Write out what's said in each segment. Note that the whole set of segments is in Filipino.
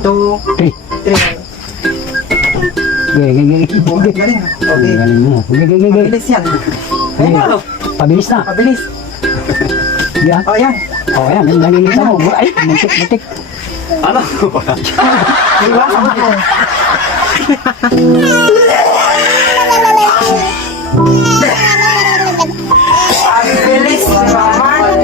2, 3. Galing. Galing. Okay. Galing mo. Mabilis yan. Ayun na. Pabilis na. Mabilis. Yan. O, yan. Oh, ayan. Nalilisa mo. Ay, muntik. Ano? Iwasan mo. Ang bilis naman.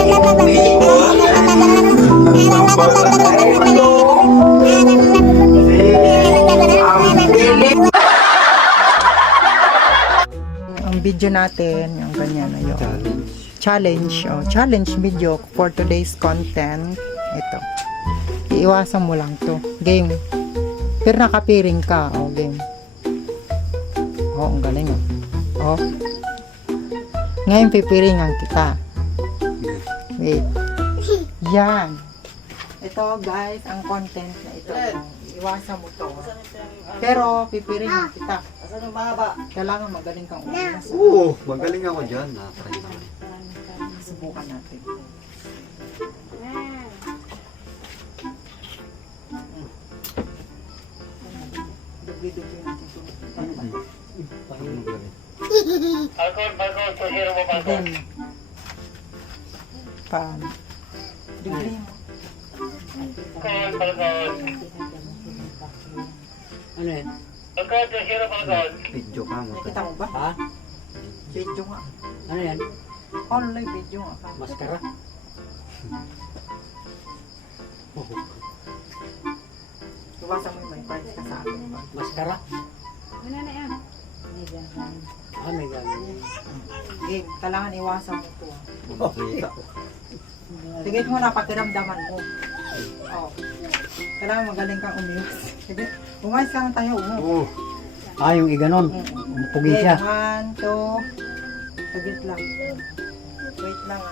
Ang video natin, yung ganyan na yun. Challenge video for today's content. Ito. Iiwasan mo lang to. Game. Pero nakapiring ka. Game. Ang galing oh. Ngayon pipiringan kita. Wait. Yan. Ito guys, ang content na ito. Iwasan mo to. Pero pipiringan kita. Kailangan magaling kang umiwas. Oo, magaling ako dyan. Subukan natin. Dugli-dugli natin ito. Then, paano? Dugli mo. Ano yan? Video ka mo. Nakita mo ba? Ha? Video nga. Ano yan? Online video nga. Maskara? Iwasan mo yung may price ka sa akin. Maskara? Ano na yan? Ah, may gagawin. Game, kailangan iwasan mo to. Makita. Sige mo na, pakiramdaman mo. Oh. Kailangan magaling kang umiwas. Sige, umayos ka lang tayo. Oo. Ah, yung iganon. Pugin siya. 1, 2. Saglit lang. Wait lang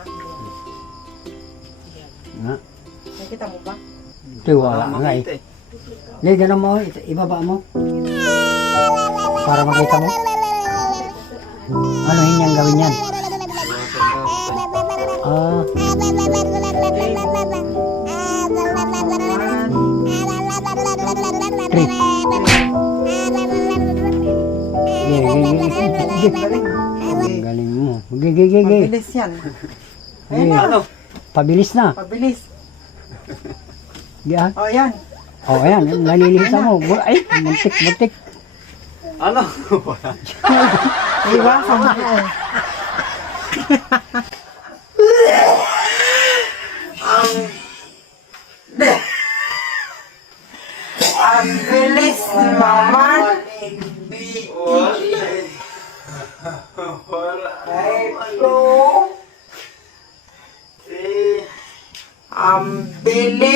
Nga. Nakita mo ba? Tiwala nga eh. Hindi, ganun mo. Ibaba mo. Para makita mo. Ano yung gawin yan? Ah. Trip. Galing. Okay. Galing mo. Gigi. Mabilis yan. Ayun na. Ano? Pabilis na. Pabilis. Yan. Oh, yan. Oh, ayan. Nalilisa mo. Ay, muntik. Ano? Iwasan mo. Ang bilis naman. Ang bilis.